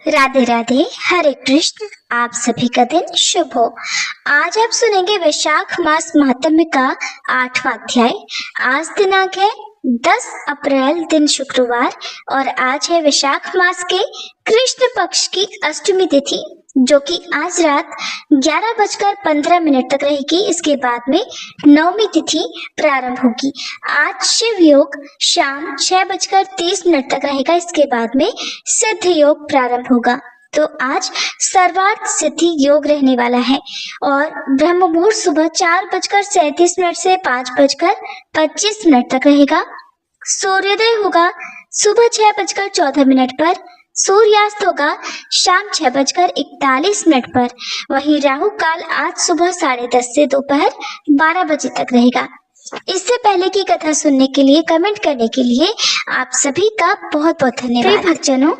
राधे राधे, हरे कृष्ण। आप सभी का दिन शुभ हो। आज आप सुनेंगे वैशाख मास महात्म्य का 8वां अध्याय। आज दिनांक है 10 अप्रैल, दिन शुक्रवार, और आज है वैशाख मास के कृष्ण पक्ष की अष्टमी तिथि, जो कि आज रात 11:15 तक रहेगी। इसके बाद में नवमी तिथि प्रारंभ होगी। आज शिव योग शाम 6:30 तक रहेगा। इसके बाद में सिद्ध योग प्रारंभ होगा। तो आज सर्वार्थ सिद्धि योग रहने वाला है और ब्रह्म मुहूर्त सुबह 4:37 से 5:25 तक रहेगा। सूर्योदय होगा सुबह 6:14 पर। सूर्यास्त होगा शाम 6:41 पर। वहीं राहु काल आज सुबह 10:30 से दोपहर 12 बजे तक रहेगा। इससे पहले की कथा सुनने के लिए, कमेंट करने के लिए आप सभी का बहुत बहुत धन्यवाद। भक्तजनों,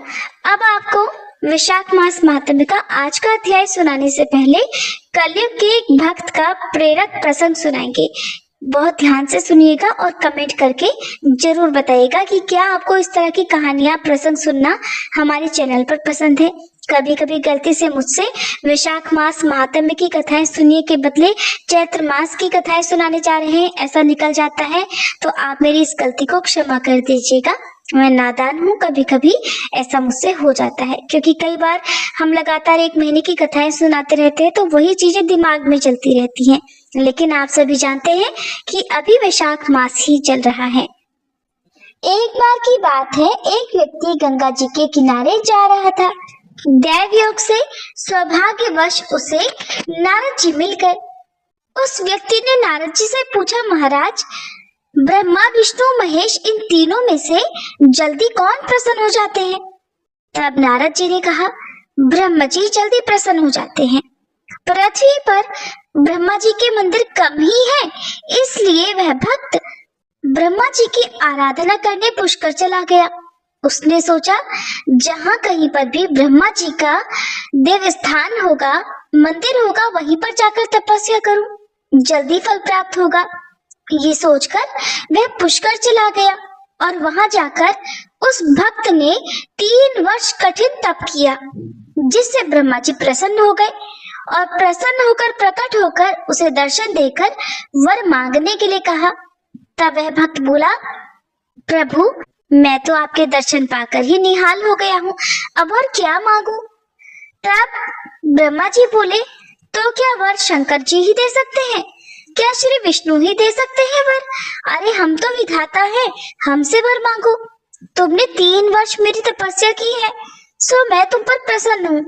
अब आपको वैशाख मास महात्म्य का आज का अध्याय सुनाने से पहले कलयुग के एक भक्त का प्रेरक प्रसंग सुनाएंगे। बहुत ध्यान से सुनिएगा और कमेंट करके जरूर बताइएगा कि क्या आपको इस तरह की कहानियां, प्रसंग सुनना हमारे चैनल पर पसंद है। कभी कभी गलती से मुझसे वैशाख मास महात्म्य की कथाएं सुनिए के बदले चैत्र मास की कथाएं सुनाने जा रहे हैं, ऐसा निकल जाता है, तो आप मेरी इस गलती को क्षमा कर दीजिएगा। मैं नादान हूँ, कभी कभी ऐसा मुझसे हो जाता है, क्योंकि कई बार हम लगातार 1 महीने की कथाएं सुनाते रहते हैं तो वही चीजें दिमाग में चलती रहती हैं। लेकिन आप सभी जानते हैं कि अभी वैशाख मास ही चल रहा है। एक बार की बात है, एक व्यक्ति गंगा जी के किनारे जा रहा था। दैव योग से सौभाग्यवश उसे नारद जी मिल गए। उस व्यक्ति ने नारद जी से पूछा, महाराज, ब्रह्मा, विष्णु, महेश, इन तीनों में से जल्दी कौन प्रसन्न हो जाते हैं? तब नारद जी ने कहा, ब्रह्मा जी जल्दी प्रसन्न हो जाते हैं। पृथ्वी पर ब्रह्मा जी के मंदिर कम ही है, इसलिए वह भक्त ब्रह्मा जी की आराधना करने पुष्कर चला गया। उसने सोचा, जहाँ कहीं पर भी ब्रह्मा जी का देव स्थान होगा, मंदिर होगा, वहीं पर जाकर तपस्या करूं, जल्दी फल प्राप्त होगा। ये सोचकर वह पुष्कर चला गया और वहां जाकर उस भक्त ने 3 वर्ष कठिन तप किया, जिससे ब्रह्मा जी प्रसन्न हो गए और प्रसन्न होकर, प्रकट होकर उसे दर्शन देकर वर मांगने के लिए कहा। तब वह भक्त बोला, प्रभु, मैं तो आपके दर्शन पाकर ही निहाल हो गया हूँ, अब और क्या मांगू? तब ब्रह्मा जी बोले, तो क्या वर शंकर जी ही दे सकते हैं? क्या श्री विष्णु ही दे सकते हैं वर? अरे हम तो विधाता है, हमसे वर मांगो। तुमने 3 वर्ष मेरी तपस्या की है, सो मैं तुम पर प्रसन्न हूँ।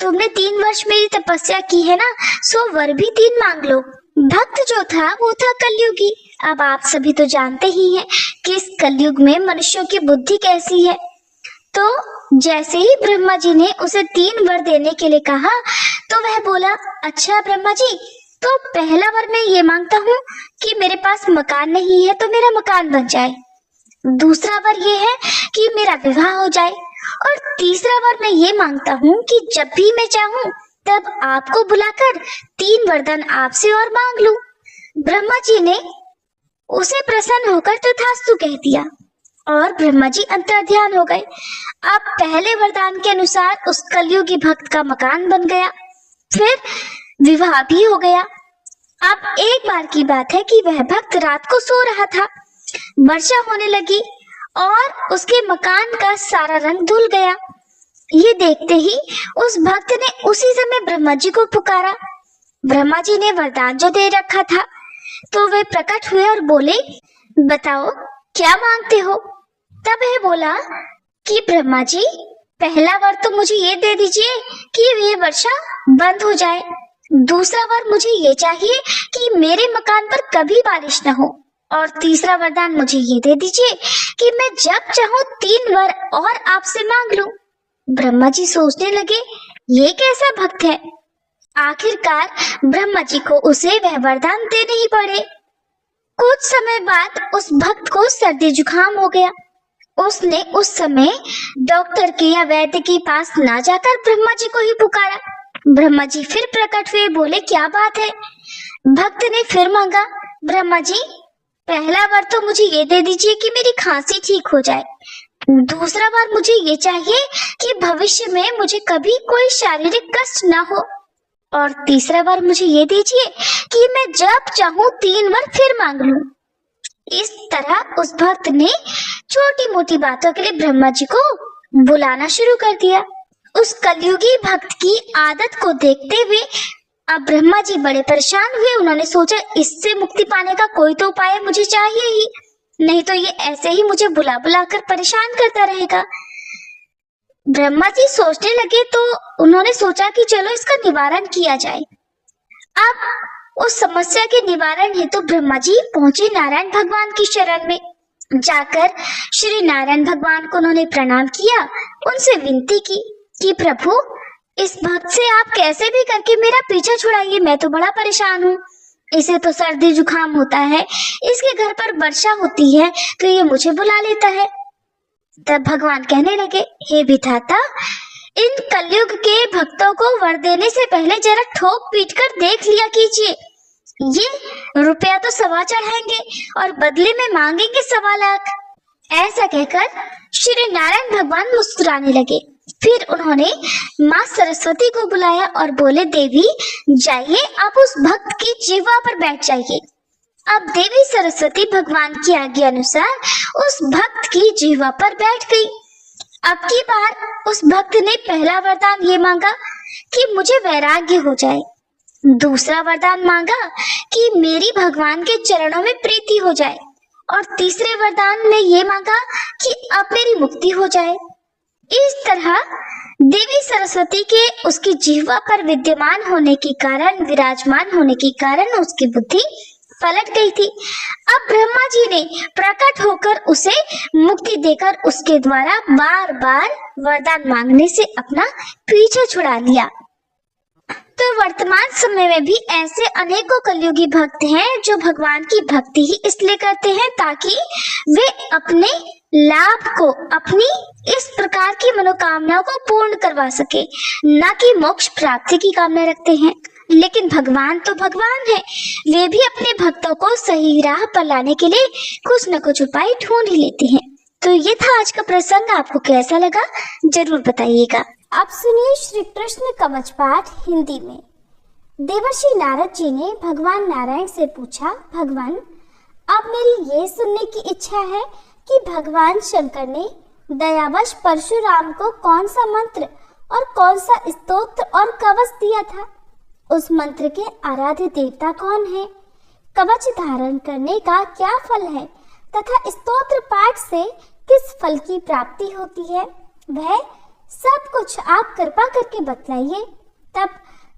तुमने 3 वर्ष मेरी तपस्या की है ना, सो वर भी 3 मांग लो। भक्त जो था वो था कलयुगी। अब आप सभी तो जानते ही हैं कि इस कलयुग में मनुष्यों की बुद्धि कैसी है। तो जैसे ही ब्रह्मा जी ने उसे 3 वर देने के लिए कहा, तो वह बोला, अच्छा ब्रह्मा जी, तो पहला वर मैं ये मांगता हूँ कि मेरे पास मकान नहीं है तो मेरा मकान बन जाए। दूसरा वर ये है कि मेरा विवाह हो जाए। और तीसरा वर मैं ये मांगता हूँ कि जब भी मैं चाहूँ तब आपको बुलाकर 3 वरदान आपसे और मांग लूं। ब्रह्मा जी ने उसे प्रसन्न होकर तथास्तु कह दिया और ब्रह्मा जी अंतर्ध्यान हो गए। अब पहले वरदान के अनुसार उस कलयुगी भक्त का मकान बन गया, फिर विवाह भी हो गया। अब एक बार की बात है कि वह भक्त रात को सो रहा था। वर्षा होने लगी और उसके मकान का सारा रंग धुल गया। ये देखते ही उस भक्त ने उसी समय ब्रह्मा जी को पुकारा। ब्रह्मा जी ने वरदान जो दे रखा था, तो वे प्रकट हुए और बोले, बताओ क्या मांगते हो? तब वह बोला कि ब्रह्मा जी, पहला वर तो मुझे ये दे दीजिए कि ये वर्षा बंद हो जाए। दूसरा वर मुझे ये चाहिए कि मेरे मकान पर कभी बारिश न हो। और तीसरा वरदान मुझे ये दे दीजिए कि मैं जब चाहूं 3 वर और आपसे मांग लूं। ब्रह्मा जी सोचने लगे, ये कैसा भक्त है। आखिरकार ब्रह्मा जी को उसे वह वरदान देने ही पड़े। कुछ समय बाद उस भक्त को सर्दी जुकाम हो गया। उसने उस समय डॉक्टर के या वैद्य के पास ना जाकर ब्रह्मा जी को ही पुकारा। ब्रह्मा जी फिर प्रकट हुए, बोले, क्या बात है? भक्त ने फिर मांगा, ब्रह्मा जी, पहला वर तो मुझे ये दे दीजिए कि मेरी खांसी ठीक हो जाए। दूसरा बार मुझे ये चाहिए कि भविष्य में मुझे कभी कोई शारीरिक कष्ट ना हो। और तीसरा बार मुझे ये दीजिए कि मैं जब चाहूं 3 बार फिर मांग लूं। इस तरह उस भक्त ने छोटी मोटी बातों के लिए ब्रह्मा जी को बुलाना शुरू कर दिया। उस कलयुगी भक्त की आदत को देखते हुए अब ब्रह्मा जी बड़े परेशान हुए। उन्होंने सोचा इससे मुक्ति पाने का कोई तो उपाय मुझे चाहिए ही, नहीं तो ये ऐसे ही मुझे बुला बुला कर परेशान करता रहेगा। ब्रह्मा जी सोचने लगे तो उन्होंने सोचा कि चलो इसका निवारण किया जाए। अब उस समस्या के निवारण हेतु ब्रह्मा जी पहुंचे नारायण भगवान की शरण में। जाकर श्री नारायण भगवान को उन्होंने प्रणाम किया, उनसे विनती की कि प्रभु इस भक्त से आप कैसे भी करके मेरा पीछा छुड़ाइए, मैं तो बड़ा परेशान हूँ। इसे तो सर्दी जुकाम होता है, इसके घर पर वर्षा होती है तो ये मुझे बुला लेता है। तब भगवान कहने लगे, हे विधाता, इन कलयुग के भक्तों को वर देने से पहले जरा ठोक पीट कर देख लिया कीजिए। ये रुपया तो 1.25 चढ़ाएंगे और बदले में मांगेंगे 1.25 लाख। ऐसा कहकर श्री नारायण भगवान मुस्कुराने लगे। फिर उन्होंने माँ सरस्वती को बुलाया और बोले, देवी जाइए आप उस भक्त की जिह्वा पर बैठ जाइए। अब देवी सरस्वती भगवान की आज्ञा अनुसार उस भक्त की जिह्वा पर बैठ गई। अब की बार उस भक्त ने पहला वरदान ये मांगा कि मुझे वैराग्य हो जाए। दूसरा वरदान मांगा कि मेरी भगवान के चरणों में प्रीति हो जाए। और तीसरे वरदान में ये मांगा कि अब मेरी मुक्ति हो जाए। इस तरह देवी सरस्वती के उसकी जिह्वा पर विद्यमान होने के कारण, विराजमान होने के कारण उसकी बुद्धि पलट गई थी। अब ब्रह्मा जी ने प्रकट होकर उसे मुक्ति देकर उसके द्वारा बार बार वरदान मांगने से अपना पीछा छुड़ा लिया। तो वर्तमान समय में भी ऐसे अनेकों कलयुगी भक्त हैं जो भगवान की भक्ति ही इसलिए करते हैं ताकि वे अपने लाभ को, अपनी इस प्रकार की मनोकामनाओं को पूर्ण करवा सके, न कि मोक्ष प्राप्ति की कामना रखते हैं। लेकिन भगवान तो भगवान है, वे भी अपने भक्तों को सही राह पर लाने के लिए कुछ न कुछ उपाय ढूंढ ही लेते हैं। तो ये था आज का प्रसंग, आपको कैसा लगा जरूर बताइएगा। अब सुनिए श्री कृष्ण कवच पाठ हिंदी में। देवर्षि नारद जी ने भगवान नारायण से पूछा, भगवान अब मेरी ये सुनने की इच्छा है कि भगवान शंकर ने दयावश परशुराम को कौन सा मंत्र और कौन सा स्तोत्र और कवच दिया था। उस मंत्र के आराध्य देवता कौन है, कवच धारण करने का क्या फल है तथा स्तोत्र पाठ से किस फल की प्राप्ति होती है, वह सब कुछ आप कृपा करके बतलाइए। तब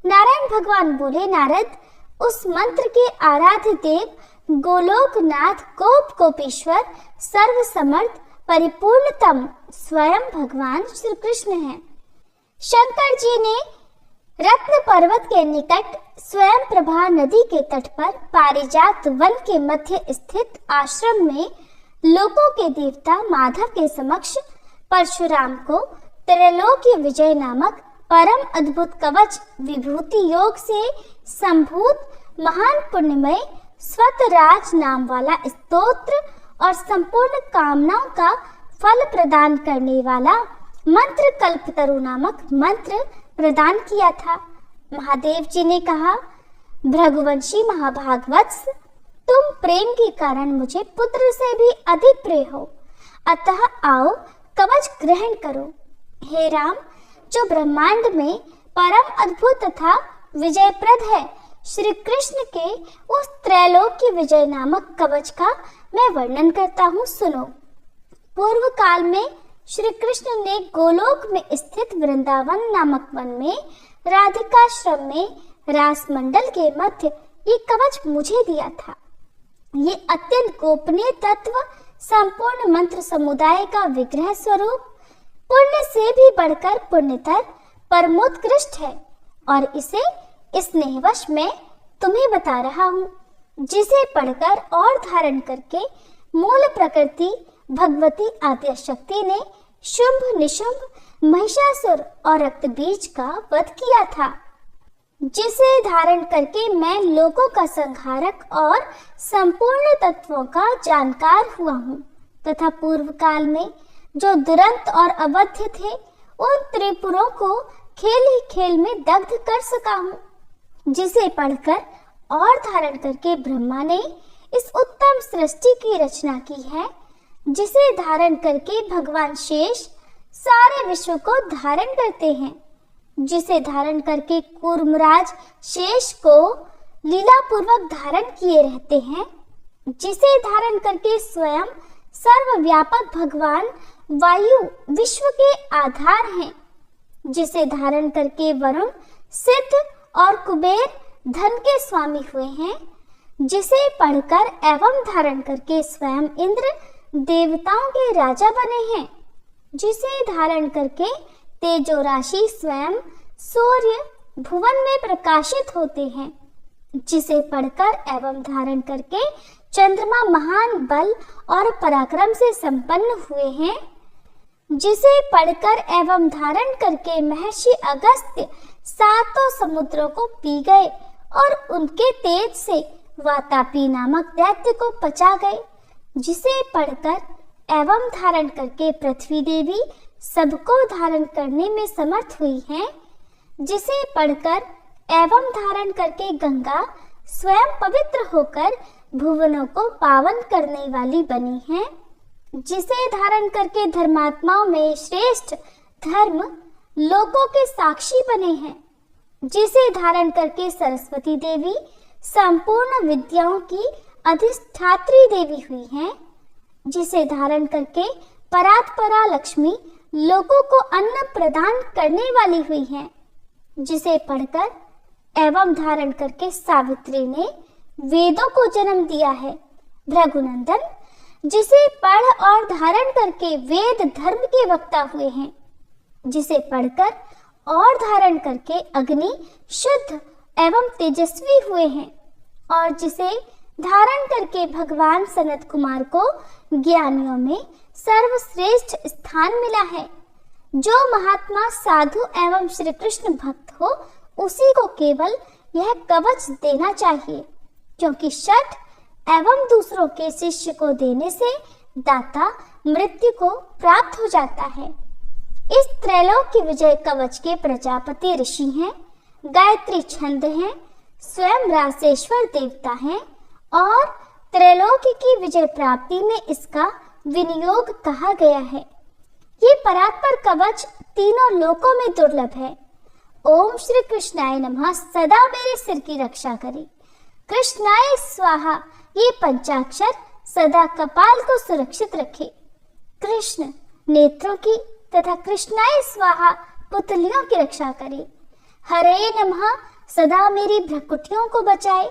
नारायण भगवान बोले, नारद उस मंत्र के आराध्य देव गोलोकनाथ गोप गोपीश्वर सर्व समर्थ परिपूर्णतम स्वयं भगवान श्री कृष्ण हैं। शंकर जी ने रत्न पर्वत के निकट स्वयं प्रभा नदी के तट पर पारिजात वन के मध्य स्थित आश्रम में लोकों के देवता माधव के समक्ष परशुराम को त्रैलोक्य विजय नामक परम अद्भुत कवच विभूति योग से संभूत महान पुण्यमय स्वतराज नाम वाला स्तोत्र और संपूर्ण कामनाओं का फल प्रदान करने वाला मंत्र कल्पतरु नामक मंत्र प्रदान किया था। महादेव जी ने कहा, भृगुवंशी महाभागवत्स, तुम प्रेम के कारण मुझे पुत्र से भी अधिक प्रिय हो, अतः आओ कवच ग्रहण करो। हे राम, जो ब्रह्मांड में परम अद्भुत तथा विजयप्रद है, श्री कृष्ण के उस त्रैलोक्य विजय नामक कवच का मैं वर्णन करता हूँ, सुनो। पूर्व काल में श्री कृष्ण ने गोलोक में स्थित वृंदावन नामक वन में राधिकाश्रम में रास मंडल के मध्य ये कवच मुझे दिया था। ये अत्यंत गोपनीय तत्व संपूर्ण मंत्र समुदाय का विग्रह स्वरूप, पुण्य से भी बढ़कर पुण्यतर परमोत्कृष्ट है और इसे स्नेहवश मैं तुम्हें बता रहा हूँ, जिसे पढ़कर और धारण करके मूल प्रकृति भगवती आद्य शक्ति ने शुंभ निशुंभ महिषासुर और रक्तबीज का वध किया था, जिसे धारण करके मैं लोकों का संहारक और संपूर्ण तत्वों का जानकार हुआ हूँ। तथा पूर्व काल में जो दुरंत और अवध्य थे, उन त्रिपुरों को खेल ही खेल में दग्ध कर सका हूँ, जिसे पढ़कर और धारण करके ब्रह्मा ने इस उत्तम सृष्टि की रचना की है, जिसे धारण करके भगवान शेष सारे विश्व को धारण करते हैं, जिसे धारण करके कूर्मराज शेष को लीला पूर्वक धारण किए रहते हैं, जिसे धारण करके स्वयं सर्वव्यापक भगवान वायु विश्व के आधार हैं, जिसे धारण करके वरुण सिद्ध और कुबेर धन के स्वामी हुए हैं, जिसे पढ़कर एवं धारण करके स्वयं इंद्र देवताओं के राजा बने हैं, जिसे धारण करके तेजो राशि स्वयं सूर्य भुवन में प्रकाशित होते हैं, जिसे पढ़कर एवं धारण करके चंद्रमा महान बल और पराक्रम से संपन्न हुए हैं, जिसे पढ़कर एवं धारण करके महर्षि अगस्त्य सातों समुद्रों को पी गए और उनके तेज से वातापी नामक दैत्य को पचा गए, जिसे पढ़कर एवं धारण करके पृथ्वी देवी सबको धारण करने में समर्थ हुई हैं, जिसे पढ़कर एवं धारण करके गंगा स्वयं पवित्र होकर भुवनों को पावन करने वाली बनी है, जिसे धारण करके धर्मात्माओं में श्रेष्ठ धर्म लोकों के साक्षी बने हैं, जिसे धारण करके सरस्वती देवी संपूर्ण विद्याओं की अधिष्ठात्री देवी हुई हैं, जिसे धारण करके परात्परा लक्ष्मी लोगों को अन्न प्रदान करने वाली हुई हैं, जिसे पढ़कर एवं धारण करके सावित्री ने वेदों को जन्म दिया है। भृगुनंदन, जिसे पढ़ और धारण करके वेद धर्म के वक्ता हुए हैं, जिसे पढ़कर और धारण करके अग्नि शुद्ध एवं तेजस्वी हुए हैं, और जिसे धारण करके भगवान सनत कुमार को ज्ञानियों में सर्वश्रेष्ठ स्थान मिला है। जो महात्मा साधु एवं श्री कृष्ण भक्त हो, उसी को केवल यह कवच देना चाहिए, क्योंकि शठ एवं दूसरों के शिष्य को देने से दाता मृत्यु को प्राप्त हो जाता है। इस त्रैलोक की विजय कवच के प्रजापति ऋषि हैं, गायत्री छंद हैं, स्वयं रासेश्वर देवता हैं, और त्रैलोक की विजय प्राप्ति में इसका विनियोग कहा गया है। ये परात्पर कवच तीनों लोकों में दुर्लभ है। ओम श्री कृष्णाय नमः सदा मेरे सिर की रक्षा करे। कृष्णाय स्वाहा ये पंचाक्षर सदा कपाल को सुरक्षित रखे। कृष्ण नेत्रों की तथा कृष्णाय स्वाहा पुतलियों की रक्षा करे। हरे नमः सदा मेरी भ्रकुटियों को बचाए।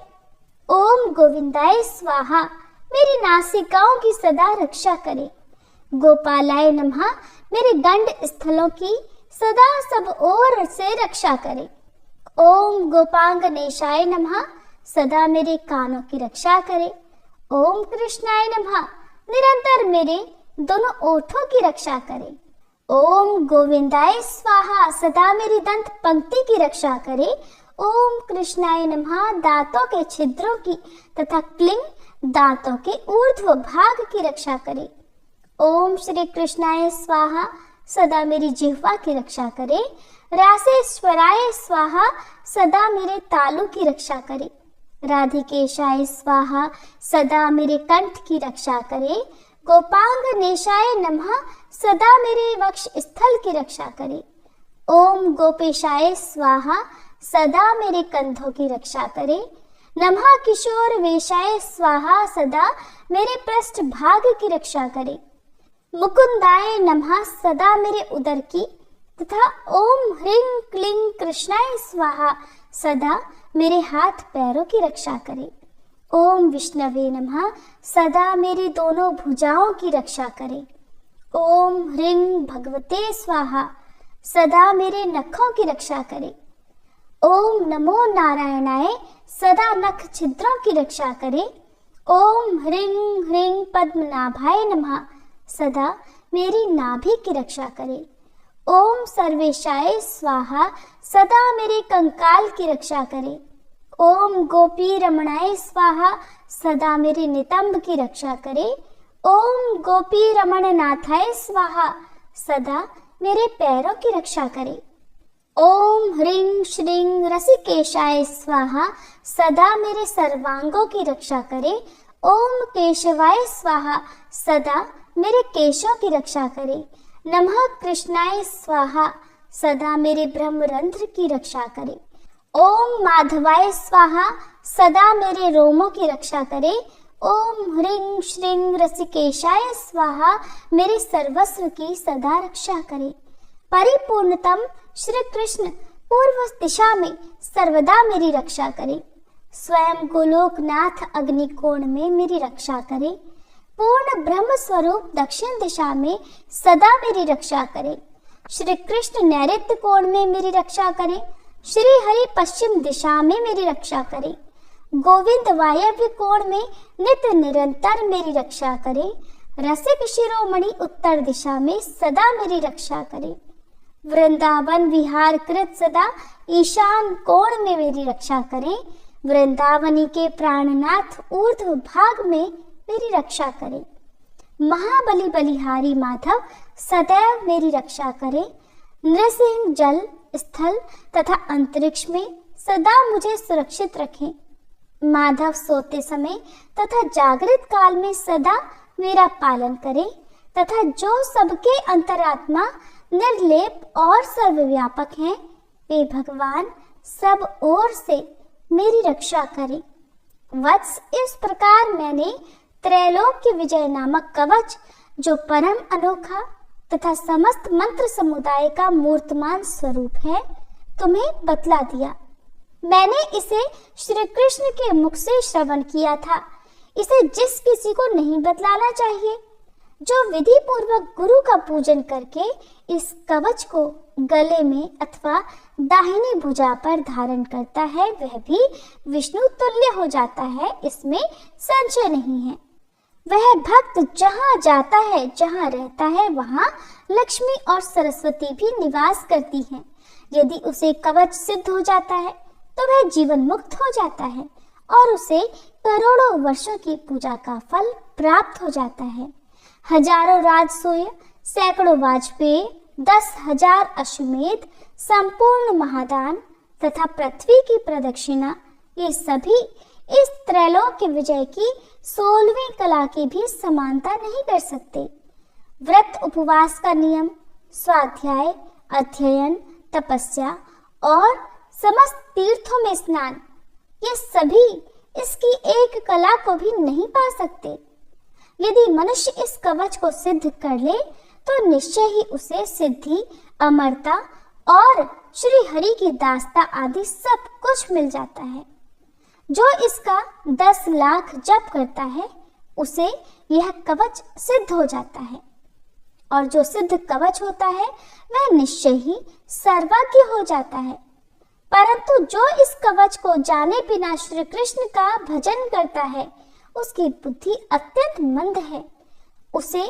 ओम गोविंदाय स्वाहा मेरी नासिकाओं की सदा रक्षा करे। गोपालाय नमः मेरे गंड स्थलों की सदा सब ओर से रक्षा करे। ओम गोपांगनेशाय नमः सदा मेरे कानों की रक्षा करे। ओम कृष्णाय नमः निरंतर मेरे दोनों ओठों की रक्षा करे। ओम गोविंदाय स्वाहा सदा मेरी दंत पंक्ति की रक्षा करे। ओम कृष्णाय नमः दांतों के छिद्रों की तथा क्लिंग दांतों के ऊर्ध्व भाग की रक्षा करे। ओम श्री कृष्णाय स्वाहा सदा मेरी जिह्वा की रक्षा करे। रासेश्वराय स्वाहा सदा मेरे तालु की रक्षा करे। राधिकेशाय स्वाहा सदा मेरे कंठ की रक्षा करे। गोपांगनेशाय नमः सदा मेरे वक्ष स्थल की रक्षा करे। ओम गोपेशाय स्वाहा सदा मेरे कंधों की रक्षा करे। नमः किशोर वेशाय स्वाहा सदा मेरे पृष्ठ भाग की रक्षा करे। मुकुंदाय नमः सदा मेरे उदर की तथा ओम ह्रीं क्लीं कृष्णाय स्वाहा सदा मेरे हाथ पैरों की रक्षा करे। ओम विष्णवे नमः सदा मेरी दोनों भुजाओं की रक्षा करे। ओम ह्रीं भगवते स्वाहा सदा मेरे नखों की रक्षा करे। ओम नमो नारायणाय सदा नख छिद्रों की रक्षा करे। ओम ह्रीं ह्रीं पद्मनाभाय नमः सदा मेरी नाभि की रक्षा करे। ओम सर्वेशाय स्वाहा सदा मेरे कंकाल की रक्षा करे। ओम गोपी रमणाय स्वाहा सदा मेरे नितंब की रक्षा करे। ओम गोपी रमण नाथाय स्वाहा सदा मेरे पैरों की रक्षा करे। ओम ह्रीं श्रीं रसिकेशाय स्वाहा सदा मेरे सर्वांगों की रक्षा करे। ओम केशवाय स्वाहा सदा मेरे केशों की रक्षा करे। नमः कृष्णाय स्वाहा सदा मेरे ब्रह्मरंध्र की रक्षा करे। ओम माधवाय स्वाहा सदा मेरे रोमों की रक्षा करे। ओम ह्रीं श्रीं रसिकेशाय स्वाहा मेरे सर्वस्व की सदा रक्षा करे। परिपूर्णतम श्री कृष्ण पूर्व दिशा में सर्वदा मेरी रक्षा करे। स्वयं गोलोकनाथ अग्निकोण में मेरी रक्षा करे। पूर्ण ब्रह्म स्वरूप दक्षिण दिशा में सदा मेरी रक्षा करे। श्री कृष्ण नैऋत्य कोण में मेरी रक्षा करे। श्री हरि पश्चिम दिशा में मेरी रक्षा करे। गोविंद वायव्य कोण में नित्य निरंतर मेरी रक्षा करे। रसिक शिरोमणि उत्तर दिशा में सदा मेरी रक्षा करे। वृंदावन विहार कृत सदा ईशान कोण में मेरी रक्षा करे। वृंदावनी के प्राणनाथ ऊर्ध्व भाग में मेरी रक्षा करे। महाबली बलिहारी माधव सदैव मेरी रक्षा करे। नृसिंह जल स्थल तथा अंतरिक्ष में सदा मुझे सुरक्षित रखें। माधव सोते समय तथा जागृत काल में सदा मेरा पालन करे तथा जो सबके अंतरात्मा निर्लेप और सर्वव्यापक हैं वे भगवान सब ओर से मेरी रक्षा करे। वत्स, इस प्रकार मैंने त्रैलोक्य विजय नामक कवच जो परम अनोखा तथा समस्त मंत्र समुदाय का मूर्तमान स्वरूप है तुम्हें बतला दिया। मैंने इसे श्री कृष्ण के मुख से श्रवण किया था। इसे जिस किसी को नहीं बतलाना चाहिए। जो विधि पूर्वक गुरु का पूजन करके इस कवच को गले में अथवा दाहिनी भुजा पर धारण करता है वह भी विष्णु तुल्य हो जाता है, इसमें संशय नहीं है। वह भक्त जहाँ जाता है, जहाँ रहता है, वहाँ लक्ष्मी और सरस्वती भी निवास करती हैं। यदि उसे कवच सिद्ध हो जाता है तो वह जीवन मुक्त हो जाता है और उसे करोड़ों वर्षों की पूजा का फल प्राप्त हो जाता है। हजारों राजसूय, सैकड़ों वाजपेयी, 10,000 अश्वमेध, संपूर्ण महादान तथा पृथ्वी की प्रदक्षिणा, ये सभी इस त्रैलोक्य विजय की 16वीं कला की भी समानता नहीं कर सकते। व्रत उपवास का नियम, स्वाध्याय, अध्ययन, तपस्या और समस्त तीर्थों में स्नान, ये सभी इसकी एक कला को भी नहीं पा सकते। यदि मनुष्य इस कवच को सिद्ध कर ले तो निश्चय ही उसे सिद्धि, अमरता और श्री हरि की दास्ता आदि सब कुछ मिल जाता है। जो इसका 10 लाख जप करता है उसे यह कवच सिद्ध हो जाता है और जो सिद्ध कवच होता है वह निश्चय ही सर्वज्ञ हो जाता है। परंतु जो इस कवच को जाने बिना श्री कृष्ण का भजन करता है उसकी बुद्धि अत्यंत मंद है। उसे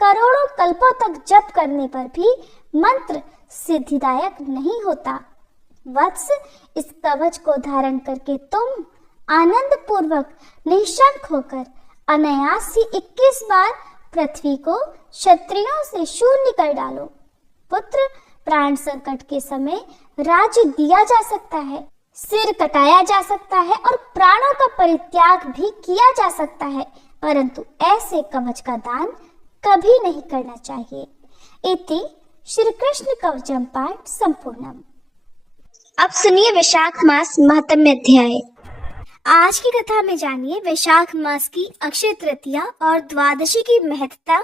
करोड़ों कल्पों तक जप करने पर भी मंत्र सिद्धिदायक नहीं होता। वत्स, इस कवच को धारण करके तुम आनंद पूर्वक निःशंक होकर अनायास ही 21 बार पृथ्वी को क्षत्रियों से शून्य कर डालो। पुत्र, प्राण संकट के समय राज्य दिया जा सकता है, सिर कटाया जा सकता है और प्राणों का परित्याग भी किया जा सकता है, परंतु ऐसे कवच का दान कभी नहीं करना चाहिए। इति श्री कृष्ण कवचम पाठ संपूर्णम। अब सुनिए वैशाख मास महात्म्य अध्याय। आज की कथा में जानिए वैशाख मास की अक्षय तृतीया और द्वादशी की महत्ता,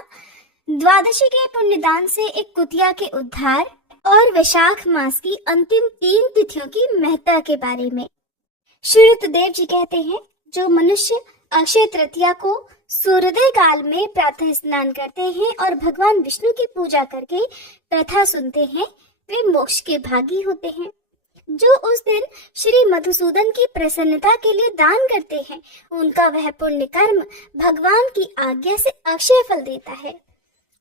द्वादशी के पुण्यदान से एक कुतिया के उद्धार और वैशाख मास की अंतिम 3 तिथियों की महत्ता के बारे में। श्री रुद्रदेव जी कहते हैं, जो मनुष्य अक्षय तृतीया को सूर्योदय काल में प्रातः स्नान करते हैं और भगवान विष्णु की पूजा करके कथा सुनते हैं वे मोक्ष के भागी होते हैं। जो उस दिन श्री मधुसूदन की प्रसन्नता के लिए दान करते हैं उनका वह पुण्य कर्म भगवान की आज्ञा से अक्षय फल देता है।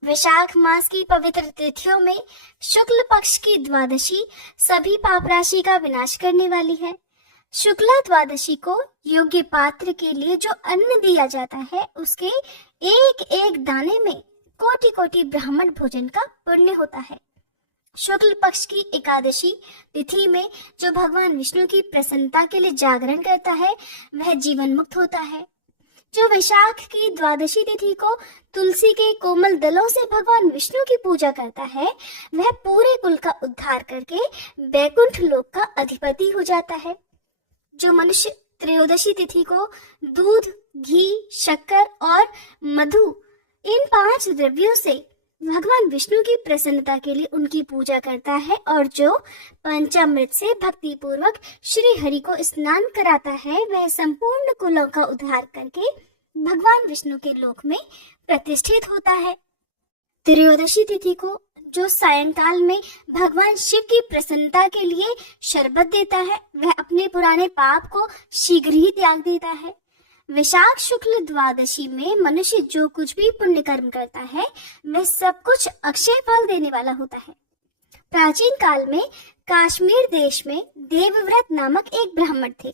वैशाख मास की पवित्र तिथियों में शुक्ल पक्ष की द्वादशी सभी पाप राशि का विनाश करने वाली है। शुक्ला द्वादशी को योग्य पात्र के लिए जो अन्न दिया जाता है उसके एक एक दाने में कोटि कोटि ब्राह्मण भोजन का पुण्य होता है। शुक्ल पक्ष की एकादशी तिथि में जो भगवान विष्णु की प्रसन्नता के लिए जागरण करता है वह जीवन मुक्त होता है। जो वैशाख की द्वादशी तिथि को तुलसी के कोमल दलों से भगवान विष्णु की पूजा करता है वह पूरे कुल का उद्धार करके बैकुंठ लोक का अधिपति हो जाता है। जो मनुष्य त्रयोदशी तिथि को दूध, घी, शक्कर और मधु इन 5 द्रव्यों से भगवान विष्णु की प्रसन्नता के लिए उनकी पूजा करता है और जो पंचामृत से भक्ति पूर्वक श्री हरि को स्नान कराता है वह संपूर्ण कुलों का उद्धार करके भगवान विष्णु के लोक में प्रतिष्ठित होता है। त्रयोदशी तिथि को जो सायंकाल में भगवान शिव की प्रसन्नता के लिए शरबत देता है वह अपने पुराने पाप को शीघ्र ही त्याग देता है। वैशाख शुक्ल द्वादशी में मनुष्य जो कुछ भी पुण्य कर्म करता है वह सब कुछ अक्षय फल देने वाला होता है। प्राचीन काल में कश्मीर देश में देवव्रत नामक एक ब्राह्मण थे।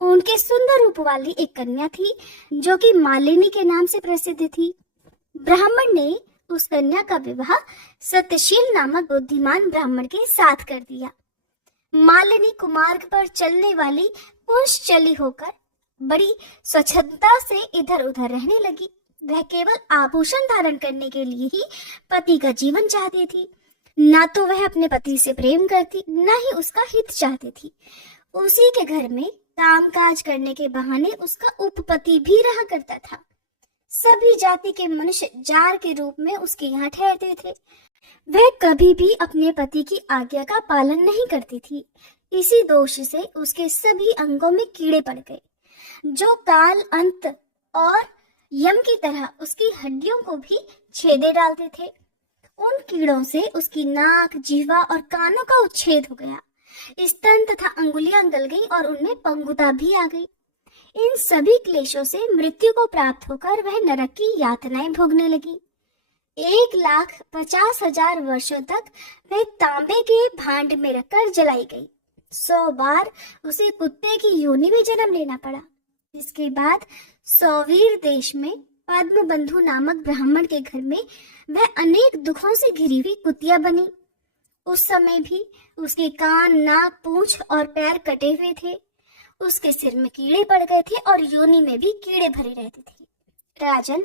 उनके सुंदर रूप वाली एक कन्या थी जो कि मालिनी के नाम से प्रसिद्ध थी। ब्राह्मण ने उस कन्या का विवाह सत्यशील नामक बुद्धिमान ब्राह्मण के साथ कर दिया। मालिनी कुमार्ग पर चलने वाली पुंसचली होकर बड़ी स्वच्छता से इधर उधर रहने लगी। वह केवल आभूषण धारण करने के लिए ही पति का जीवन चाहती थी। ना तो वह अपने पति से प्रेम करती न ही उसका हित चाहती थी। उसी के घर में कामकाज करने के बहाने उसका उपपति भी रहा करता था। सभी जाति के मनुष्य जार के रूप में उसके यहाँ ठहरते थे। वह कभी भी अपने पति की आज्ञा का पालन नहीं करती थी। इसी दोष से उसके सभी अंगों में कीड़े पड़ गए जो काल अंत और यम की तरह उसकी हड्डियों को भी छेदे डालते थे। उन कीड़ों से उसकी नाक, जीवा और कानों का उच्छेद हो गया। स्तन तथा अंगुलियां गल गई और उनमें पंगुता भी आ गई। इन सभी क्लेशों से मृत्यु को प्राप्त होकर वह नरक की यातनाएं भोगने लगी। 1,50,000 वर्षों तक वह तांबे के भांड में रखकर जलाई गई। 100 बार उसे कुत्ते की योनि में जन्म लेना पड़ा। इसके बाद सौवीर देश में पद्म बंधु नामक ब्राह्मण के घर में वह अनेक दुखों से घिरी हुई कुतिया बनी। उस समय भी उसके कान, नाक, पूंछ और पैर कटे हुए थे। उसके सिर में कीड़े पड़ गए थे और योनि में भी कीड़े भरे रहते थे। राजन,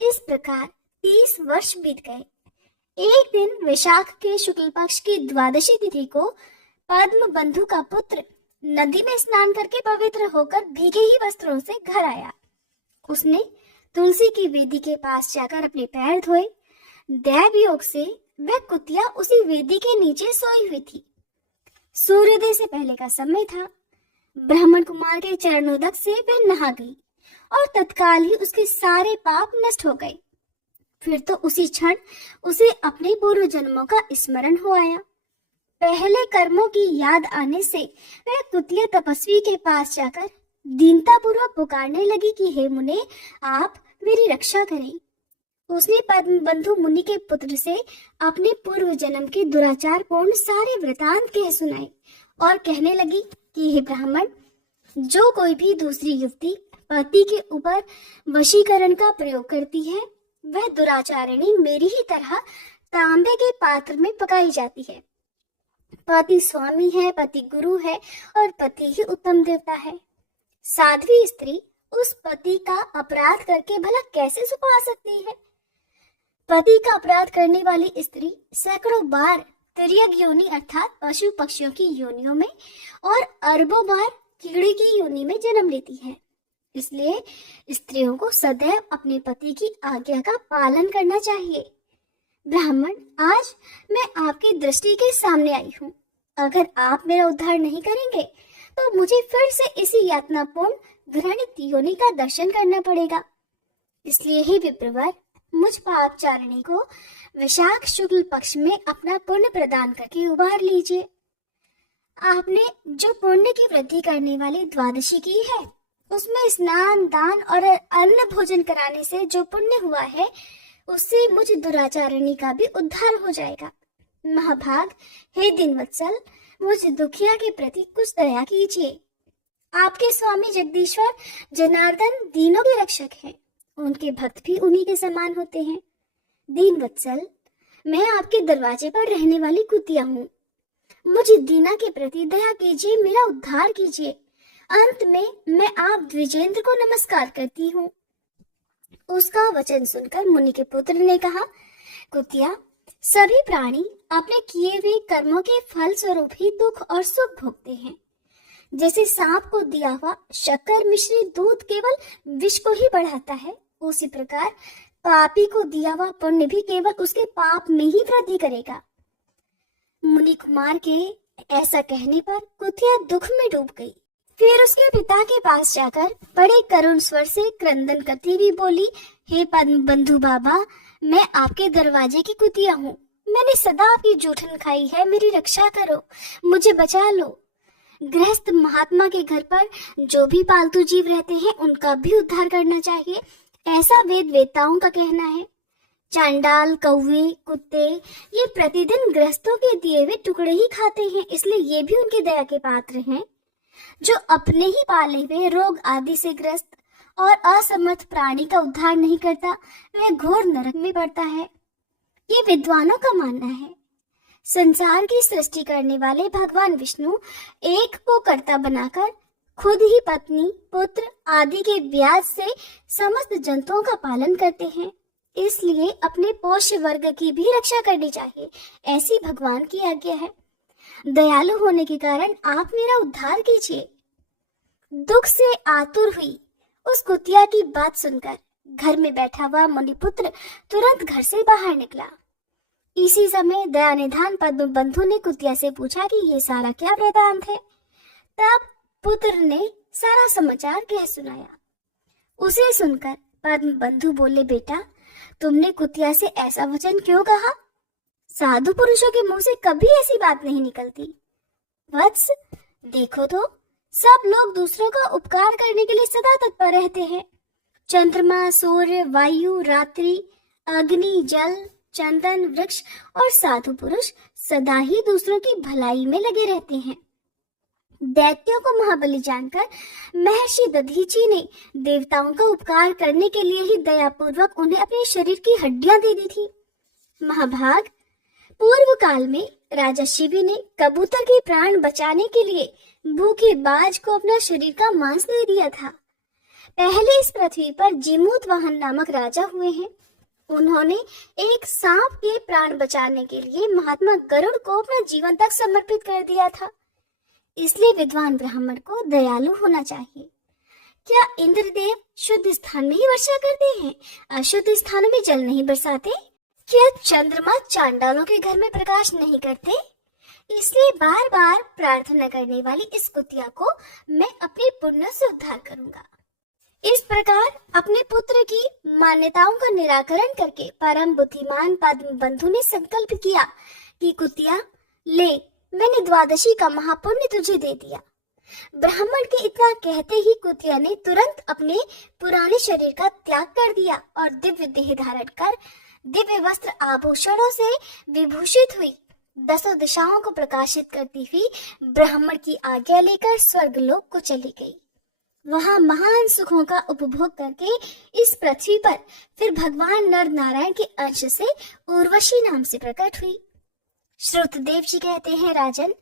इस प्रकार 30 वर्ष बीत गए। एक दिन वैशाख के शुक्ल पक्ष की द्वादशी तिथि को पद्म बंधु का पुत्र नदी में स्नान करके पवित्र होकर भीगे ही वस्त्रों से घर आया। उसने तुलसी की वेदी के पास जाकर अपने पैर धोए। दैव योग से वह कुतिया उसी वेदी के नीचे सोई हुई थी। सूर्योदय से पहले का समय था। ब्राह्मण कुमार के चरणोदक से वह नहा गई और तत्काल ही उसके सारे पाप नष्ट हो गए। फिर तो उसी क्षण उसे अपने पूर्व जन्मों का स्मरण हो आया। पहले कर्मों की याद आने से वह कुतिया तपस्वी के पास जाकर दीनता पूर्वक पुकारने लगी कि हे मुने, आप मेरी रक्षा करें। उसने पद्म बंधु मुनि के पुत्र से अपने पूर्व जन्म के दुराचार पूर्ण सारे वृतांत कह सुनाए और कहने लगी कि हे ब्राह्मण, जो कोई भी दूसरी युवती पति के ऊपर वशीकरण का प्रयोग करती है वह दुराचारिणी मेरी ही तरह तांबे के पात्र में पकाई जाती है। पति स्वामी है, पति गुरु है और पति ही उत्तम देवता है। साध्वी स्त्री उस पति का अपराध करके भला कैसे सुख पा सकती है? पति का अपराध करने वाली स्त्री सैकड़ों बार तिर्यक योनि अर्थात पशु पक्षियों की योनियों में और अरबों बार कीड़े की योनि में जन्म लेती है। इसलिए स्त्रियों को सदैव अपने पति की आज्ञा का पालन करना चाहिए। ब्राह्मण, आज मैं आपकी दृष्टि के सामने आई हूँ। अगर आप मेरा उद्धार नहीं करेंगे तो मुझे फिर से इसी यातनापूर्ण घृणित योनि का दर्शन करना पड़ेगा। इसलिए ही विप्रवर, मुझ पापचारिणी को वैशाख शुक्ल पक्ष में अपना पुण्य प्रदान करके उबार लीजिए। आपने जो पुण्य की वृद्धि करने वाली द्वादशी की है उसमें स्नान, दान और अन्न भोजन कराने से जो पुण्य हुआ है उससे मुझ दुराचारिणी का भी उद्धार हो जाएगा। महाभाग, हे दीनवत्सल, मुझ दुखिया के प्रति कुछ दया कीजिए। आपके स्वामी जगदीश्वर जनार्दन दीनों के रक्षक हैं। उनके भक्त भी उन्हीं के समान होते हैं। दीन वत्सल, मैं आपके दरवाजे पर रहने वाली कुतिया हूँ। मुझे दीना के प्रति दया कीजिए, मेरा उद्धार कीजिए। अंत में मैं आप द्विजेंद्र को नमस्कार करती हूँ। उसका वचन सुनकर मुनि के पुत्र ने कहा, कुतिया, सभी प्राणी अपने किए हुए कर्मों के फल स्वरूप ही दुख और सुख भोगते हैं। जैसे सांप को दिया हुआ शक्कर मिश्रित दूध केवल विष को ही बढ़ाता है, उसी प्रकार पापी को दिया हुआ पुण्य भी केवल उसके पाप में ही वृद्धि करेगा। मुनि कुमार के ऐसा कहने पर कुतिया दुख में डूब गई। फिर उसके पिता के पास जाकर बड़े करुण स्वर से क्रंदन करती हुई बोली, हे बंधु बाबा, मैं आपके दरवाजे की कुतिया हूँ। मैंने सदा आपकी जूठन खाई है, मेरी रक्षा करो, मुझे बचा लो। गृहस्थ महात्मा के घर पर जो भी पालतू जीव रहते हैं उनका भी उद्धार करना चाहिए, ऐसा वेद वेताओं का कहना है। चांडाल, कौवे, कुत्ते ये प्रतिदिन गृहस्थों के दिए हुए टुकड़े ही खाते हैं, इसलिए ये भी उनकी दया के पात्र हैं। जो अपने ही पाले हुए रोग आदि से ग्रस्त और असमर्थ प्राणी का उद्धार नहीं करता, वह घोर नरक में पड़ता है। ये विद्वानों का मानना है। संसार की सृष्टि करने वाले भगवान विष्णु एक को कर्ता बनाकर खुद ही पत्नी, पुत्र आदि के ब्याज से समस्त जंतुओं का पालन करते हैं। इसलिए अपने पोष्य वर्ग की भी रक्षा करनी चाहिए, ऐसी भगवान की आज्ञा है। दयालु होने के कारण आप मेरा उद्धार कीजिए। दुख से आतुर हुई उस कुतिया की बात सुनकर घर में बैठा हुआ मुनिपुत्र तुरंत घर से बाहर निकला। इसी समय दया निधान पद्म बंधु ने कुतिया से पूछा कि ये सारा क्या वृतांत है। तब पुत्र ने सारा समाचार कह सुनाया। उसे सुनकर पद्म बंधु बोले, बेटा, तुमने कुतिया से ऐसा वचन क्यों कहा? साधु पुरुषों के मुंह से कभी ऐसी बात नहीं निकलती। वत्स, देखो तो, सब लोग दूसरों का उपकार करने के लिए सदा तत्पर रहते हैं। चंद्रमा, सूर्य, वायु, रात्रि, अग्नि, जल, चंदन, वृक्ष और साधु पुरुष सदा ही दूसरों की भलाई में लगे रहते हैं। दैत्यों को महाबली जानकर महर्षि दधीची ने देवताओं का उपकार करने के लिए ही दयापूर्वक उन्हें अपने शरीर की हड्डियां दे दी थी। महाभाग, पूर्व काल में राजा शिवी ने कबूतर के प्राण बचाने के लिए भूखे बाज को अपना शरीर का मांस दे दिया था। पहले इस पृथ्वी पर जिमूत वाहन नामक राजा हुए हैं। उन्होंने एक सांप के प्राण बचाने के लिए महात्मा गरुड़ को अपना जीवन तक समर्पित कर दिया था। इसलिए विद्वान ब्राह्मण को दयालु होना चाहिए। क्या इंद्रदेव शुद्ध स्थान में ही वर्षा करते हैं, अशुद्ध स्थानों में जल नहीं बरसाते? क्या चंद्रमा चांडालों के घर में प्रकाश नहीं करते? इसलिए बार बार प्रार्थना करने वाली इस कुतिया को मैं अपने पुण्य से उद्धार करूंगा। इस प्रकार अपने पुत्र की मान्यताओं का निराकरण करके परम बुद्धिमान पद्म बंधु ने संकल्प किया कि कुतिया, ले, मैंने द्वादशी का महापुण्य तुझे दे दिया। ब्राह्मण के इतना कहते ही कुतिया ने तुरंत अपने पुराने शरीर का त्याग कर दिया और दिव्य देह धारण कर दिव्य वस्त्र आभूषणों से विभूषित हुई दसों दिशाओं को प्रकाशित करती हुई ब्राह्मण की आज्ञा लेकर स्वर्गलोक को चली गई। वहां महान सुखों का उपभोग करके इस पृथ्वी पर फिर भगवान नर नारायण के अंश से उर्वशी नाम से प्रकट हुई। श्रुतदेव जी कहते हैं, राजन,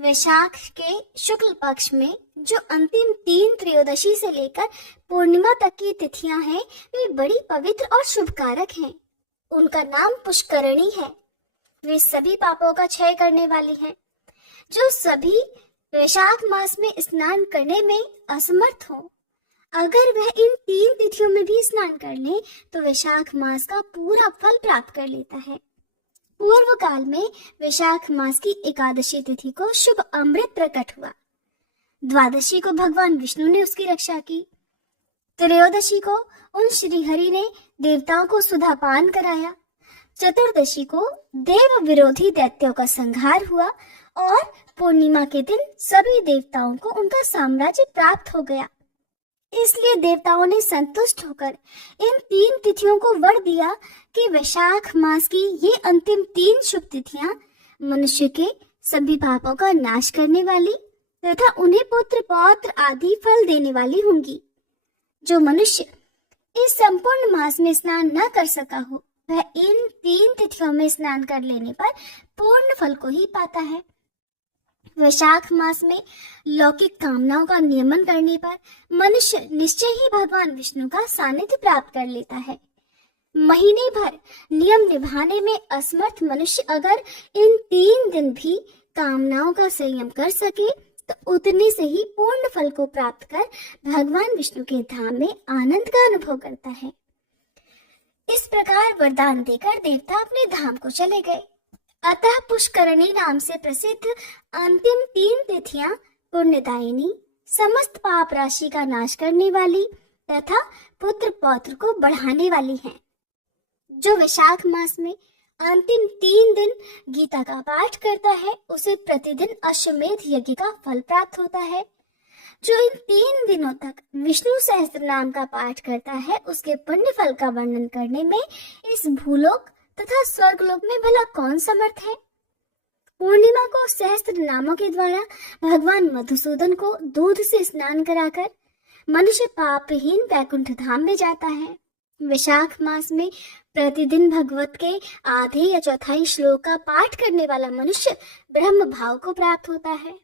वैशाख के शुक्ल पक्ष में जो अंतिम 3 त्रयोदशी से लेकर पूर्णिमा तक की तिथियां हैं, वे बड़ी पवित्र और शुभकारक हैं। उनका नाम पुष्करणी है। वे सभी पापों का क्षय करने वाली हैं। जो सभी वैशाख मास में स्नान करने में असमर्थ हो, अगर वह इन 3 तिथियों में भी स्नान कर ले तो वैशाख मास का पूरा फल प्राप्त कर लेता है। पूर्व काल में वैशाख मास की एकादशी तिथि को शुभ अमृत प्रकट हुआ। द्वादशी को भगवान विष्णु ने उसकी रक्षा की। त्रयोदशी को उन श्रीहरि ने देवताओं को सुधापान कराया। चतुर्दशी को देव विरोधी दैत्यों का संहार हुआ और पूर्णिमा के दिन सभी देवताओं को उनका साम्राज्य प्राप्त हो गया। इसलिए देवताओं ने संतुष्ट होकर इन 3 तिथियों को वर दिया कि वैशाख मास की ये अंतिम 3 शुभ तिथियां मनुष्य के सभी पापों का नाश करने वाली तथा उन्हें पुत्र पौत्र आदि फल देने वाली होंगी। जो मनुष्य इस संपूर्ण मास में स्नान न कर सका हो, वह इन 3 तिथियों में स्नान कर लेने पर पूर्ण फल को ही पाता है। वैशाख मास में लौकिक कामनाओं का नियमन करने पर मनुष्य निश्चय ही भगवान विष्णु का सानिध्य प्राप्त कर लेता है। महीने भर नियम निभाने में असमर्थ मनुष्य अगर इन 3 दिन भी कामनाओं का संयम कर सके तो उतने से ही पूर्ण फल को प्राप्त कर भगवान विष्णु के धाम में आनंद का अनुभव करता है। इस प्रकार वरदान देकर देवता अपने धाम को चले गए। अतः पुष्करणी नाम से प्रसिद्ध अंतिम 3 तिथियां पुण्यदायिनी, समस्त पाप राशि का नाश करने वाली तथा पुत्र पौत्र को बढ़ाने वाली हैं। जो वैशाख मास में अंतिम 3 दिन गीता का पाठ करता है उसे प्रतिदिन अश्वमेध यज्ञ का फल प्राप्त होता है। जो इन 3 दिनों तक विष्णु सहस्त्र नाम का पाठ करता है उसके पुण्य फल का वर्णन करने में इस भूलोक तथा स्वर्गलोक में भला कौन समर्थ है। पूर्णिमा को सहस्त्र नामों के द्वारा भगवान मधुसूदन को दूध से स्नान कराकर मनुष्य पापहीन वैकुंठ धाम में जाता है। वैशाख मास में प्रतिदिन भगवत के आधे या चौथाई श्लोक का पाठ करने वाला मनुष्य ब्रह्म भाव को प्राप्त होता है।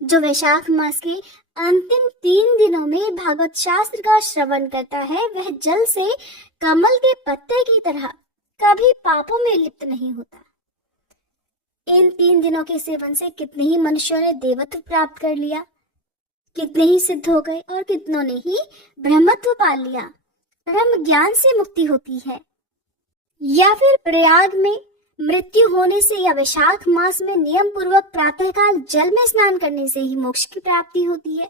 जो वैशाख मास के अंतिम 3 दिनों में भागवत शास्त्र का श्रवण करता है वह जल से कमल के पत्ते की तरह कभी पापों में लिप्त नहीं होता। इन 3 दिनों के सेवन से कितने ही मनुष्यों ने देवत्व प्राप्त कर लिया, कितने ही सिद्ध हो गए और कितनों ने ही ब्रह्मत्व पा लिया। ब्रह्म ज्ञान से मुक्ति होती है या फिर प्रयाग में मृत्यु होने से या वैशाख मास में नियम पूर्वक प्रातःकाल जल में स्नान करने से ही मोक्ष की प्राप्ति होती है।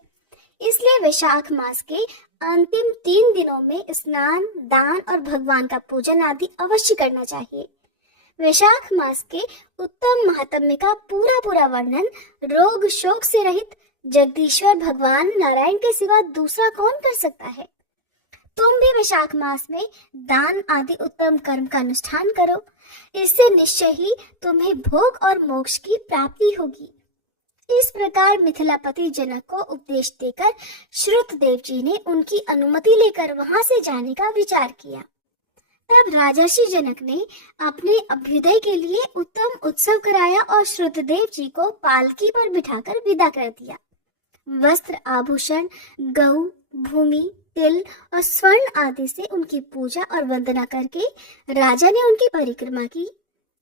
इसलिए वैशाख मास के अंतिम 3 दिनों में स्नान, दान और भगवान का पूजन आदि अवश्य करना चाहिए। वैशाख मास के उत्तम महात्म्य का पूरा वर्णन रोग शोक से रहित जगदीश्वर भगवान नारायण के सिवा दूसरा कौन कर सकता है। तुम भी वैशाख मास में दान आदि उत्तम कर्म का अनुष्ठान करो, इससे निश्चय ही तुम्हें भोग और मोक्ष की प्राप्ति होगी। इस प्रकार मिथिलापति जनक को उपदेश देकर श्रुतदेव जी ने उनकी अनुमति लेकर वहां से जाने का विचार किया। तब राजर्षि जनक ने अपने अभ्युदय के लिए उत्तम उत्सव कराया और श्रुतदेव जी को पालकी पर बिठाकर विदा कर दिया। वस्त्र, आभूषण, गऊ, भूमि, तिल और स्वर्ण आदि से उनकी पूजा और वंदना करके राजा ने उनकी परिक्रमा की।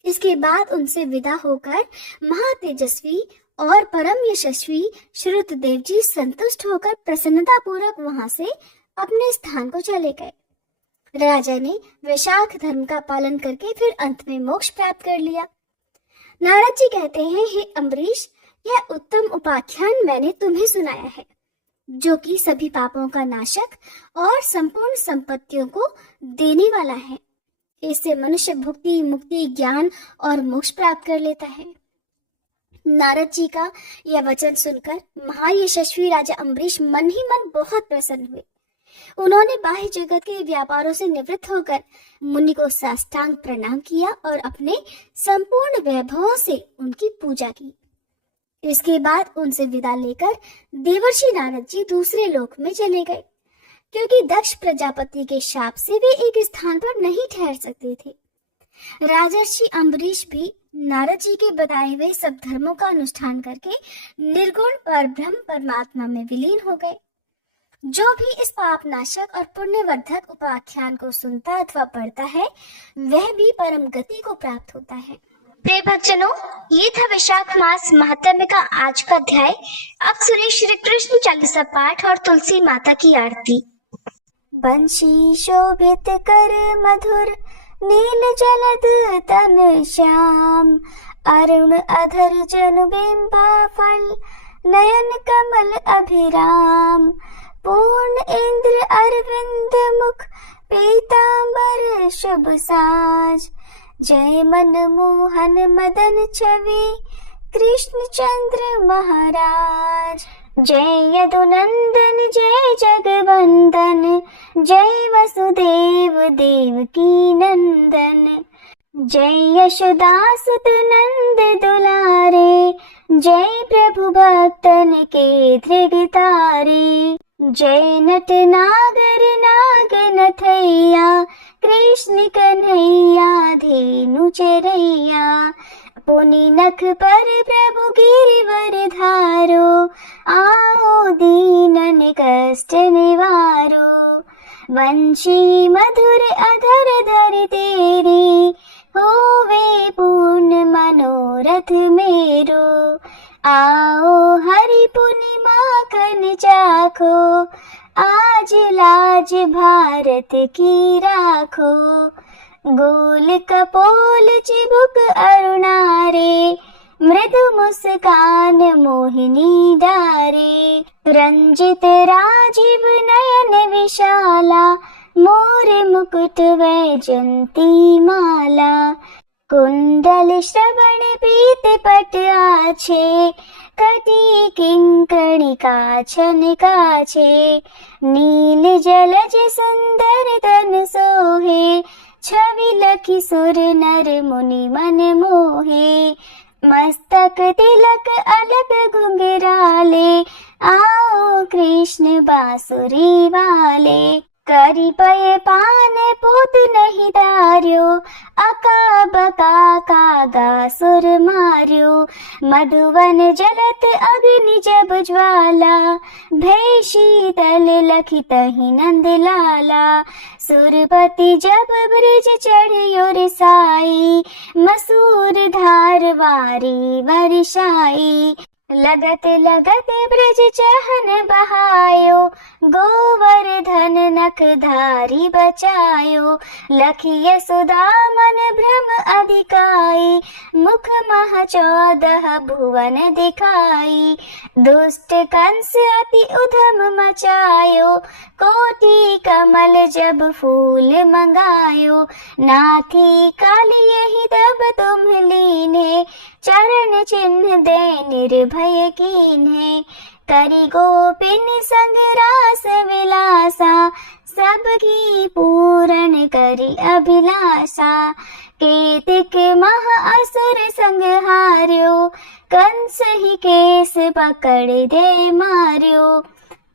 इसके बाद उनसे विदा होकर महातेजस्वी और परम यशस्वी श्रुतदेव जी संतुष्ट होकर प्रसन्नता पूर्वक वहां से अपने स्थान को चले गए। राजा ने वैशाख धर्म का पालन करके फिर अंत में मोक्ष प्राप्त कर लिया। नारद जी कहते हैं, हे अम्बरीश, यह उत्तम उपाख्यान मैंने तुम्हें सुनाया है, जो कि सभी पापों का नाशक और संपूर्ण संपत्तियों को देने वाला है। इससे मनुष्य भुक्ति, मुक्ति, ज्ञान और मोक्ष प्राप्त कर लेता है। नारद जी का यह वचन सुनकर महायशस्वी राजा अम्बरीश मन ही मन बहुत प्रसन्न हुए। उन्होंने बाह्य जगत के व्यापारों से निवृत्त होकर मुनि को साष्टांग प्रणाम किया और अपने संपूर्ण वैभवों से उनकी पूजा की। इसके बाद उनसे विदा लेकर देवर्षि नारद जी दूसरे लोक में चले गए, क्योंकि दक्ष प्रजापति के शाप से वे एक स्थान पर नहीं ठहर सकते थे। राजर्षि अम्बरीश भी नारद जी के बताए हुए सब धर्मों का अनुष्ठान करके निर्गुण परब्रह्म परमात्मा में विलीन हो गए। जो भी इस पाप नाशक और पुण्यवर्धक उपाख्यान को सुनता अथवा पढ़ता है वह भी परम गति को प्राप्त होता है। प्रिय भक्तजनों, ये था वैशाख मास महात्म्य का आज का अध्याय। अब सुनिए श्री कृष्ण चालीसा पाठ और तुलसी माता की आरती। बंशी शोभित कर मधुर नील जलद तन श्याम, अरुण अधर जनु बिंबा फल नयन कमल अभिराम, पूर्ण इंद्र अरविंद मुख पीतांबर शुभ साज, जय मन मोहन मदन छवि कृष्ण चंद्र महाराज, जय यदुनंदन जय जगवंदन, जय वसुदेव देवकी नंदन, जय यशोदासुत नंद दुलारे, जय प्रभु भक्तन के धृगतारे। जय नट नागर नाग नथैया, कृष्ण कन्हैया धेनु चरैया। पुनि नख पर प्रभु गिरवर धारो, आओ दीनन कष्ट निवारो। वंशी मधुर अधर धर तेरी, होवे पूर्ण मनोरथ मेरो। आओ हरि पुनि माखन चाखो, आज लाज भारत की राखो। गोल कपोल चिबुक अरुणारे, मृदु मुस्कान मोहिनी डारे। रंजित राजीव नयन विशाला, मोर मुकुट वैजंती माला। कुंडल श्रवण पीत पट आछे, कटी किंकणी काछन काछे। नील जलज सुंदर तन सोहे, छवि लखी सुर नर मुनि मन मोहे। मस्तक तिलक अलग घुंघराले, आओ कृष्ण बांसुरी वाले। करी पय पान पूत नहीं धार्यो, अका बका कागा सुर मार्यो। मधुवन जलत अग्नि जब ज्वाला, भय शीतल लखी तहि नंद लाला। सुरपति जब ब्रिज चढ़ियो रिसाई, मसूर धार वारी वर्षाई। लगत लगत ब्रज चहन बहायो, गोवर्धन नख धारी बचायो। लखी यशोदा मन भ्रम अधिकाई, मुख मह 14 भुवन दिखाई। दुष्ट कंस अति उधम मचायो, कोटि कमल जब फूल मंगायो। नाथी काली यही तब तुम लीने, चरण चिन्ह दे निर्भय कीन्हे। करी गोपिन संग रास विलासा, सबकी पूर्ण करी अभिलाषा। केतिक मह असुर संहार्यो, कंस ही केस पकड़ दे मार्यो।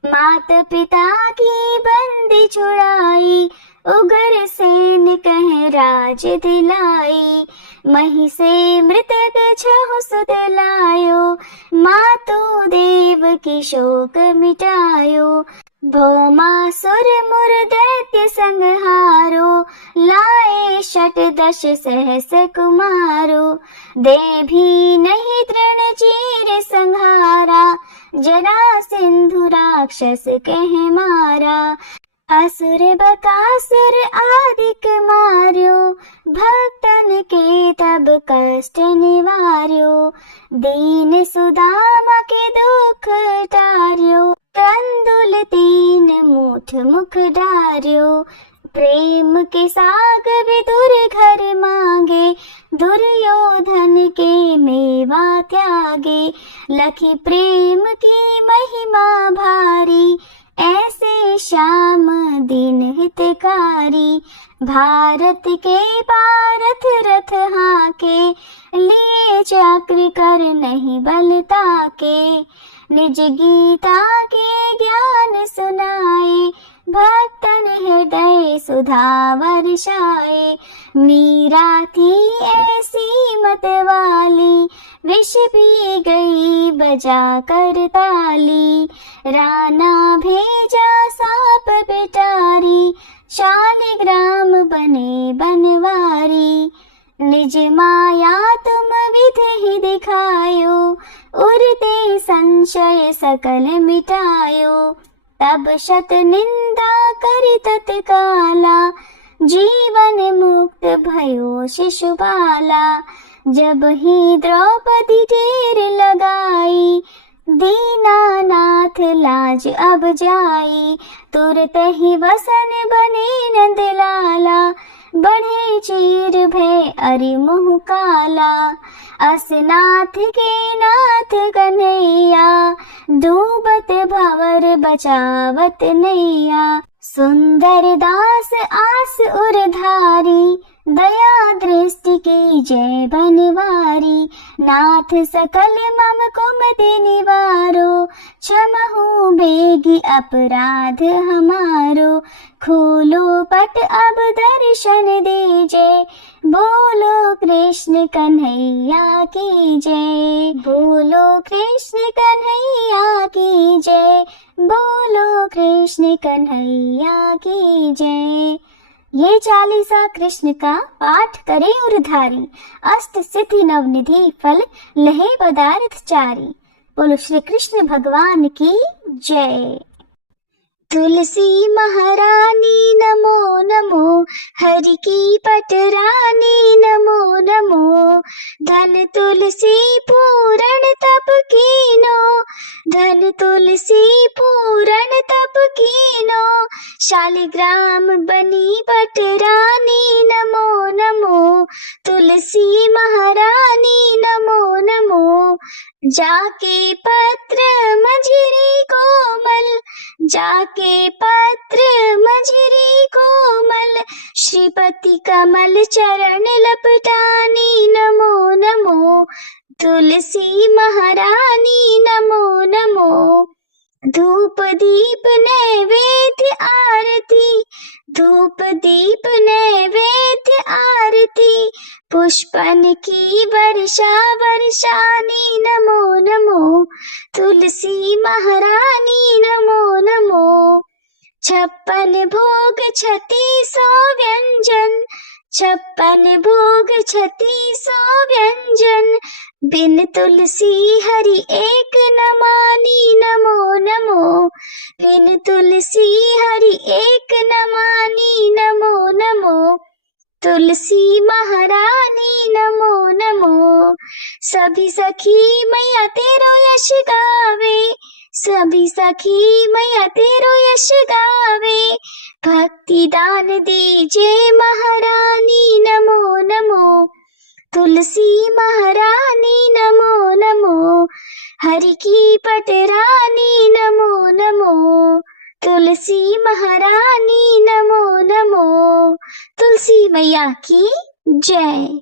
मात पिता की बंदी छुड़ाई, उग्र सेन कह राज दिलाई। मही से मृतक छहु सुत लायो, मातु देव की शोक मिटायो। भौमासुर मुर दैत्य संहारो, लाए 18 सहस कुमारो। दे भी नहीं तृण चीर संहारा, जरा सिंधु राक्षस कह मारा। असुर बकासुर आदिक मार्यो, भक्तन के तब कष्ट निवार्यो। दीन सुदामा के दुख टार्यो, कंदुल 3 मूठ मुख डार्यो। प्रेम के साग विदुर घर मांगे, दुर्योधन के मेवा त्यागे। लखी प्रेम की महिमा भारी, ऐसे श्याम दीन हितकारी। भारत के पारथ रथ हाके, लिए चक्र कर नहीं बलता के। निज गीता के ज्ञान सुनाए, भक्तन हृदय सुधा वर्षाए। मीरा थी ऐसी मत वाली, विष पी गई बजा कर ताली। राना भेजा सांप पिटारी, शालिग्राम बने बनवारी। निज माया तुम विधि दिखायो, उरते संशय सकल मिटायो। तब शत निंदा करि तत्काला, जीवन मुक्त भयो शिशुपाला। जब ही द्रौपदी ढेर लगाई, दीनानाथ लाज अब जाई। तुरत ही वसन बने नंदलाला, बढ़े चीर भय अरि मुँह काला। असनाथ के नाथ कन्हैया, डूबत भंवर बचावत नैया। सुंदर दास आस उरधारी, दया दृष्टि की जय बनवारी। नाथ सकल मम कुमति निवारो, क्षमहु बेगी अपराध हमारो, खोलो पट अब दर्शन दीजे, बोलो कृष्ण कन्हैया की जय, बोलो कृष्ण कन्हैया की जय, बोलो कृष्ण कन्हैया की जय। ये चालीसा कृष्ण का पाठ करे उरधारी, अष्ट सिद्धि नवनिधि फल लहे पदार्थ चारी। बोलो श्री कृष्ण भगवान की जय। तुलसी महारानी नमो नमो, हरि की पटरानी नमो नमो, धन तुलसी पूरण तप कीनो, धन तुलसी पूरण तप कीनो, शालिग्राम बनी पटरानी नमो नमो, तुलसी महारानी नमो नमो। जाके पत्र मझरी कोमल, जाके पत्र मझरी कोमल, श्रीपति कमल चरण लपटानी नमो नमो, तुलसी महारानी नमो नमो। धूप दीप नैवेद्य आरती, धूप दीप नैवेद्य आरती, पुष्पन की वर्षा वर्षानी नमो नमो, तुलसी महारानी नमो नमो। 56 भोग 3600 व्यंजन, 56 भोग 3600 व्यंजन, बिन तुलसी हरि एक न मानी नमो नमो, बिन तुलसी हरि एक न मानी नमो नमो, तुलसी महारानी नमो नमो। सभी सखी मैया तेरो यश गावे, सभी सखी मैया तेरो यश गावे, भक्ति दान दीजे महारानी नमो नमो, तुलसी महारानी नमो नमो, हरि की पटरानी नमो नमो, तुलसी महारानी नमो नमो। तुलसी मैया की जय।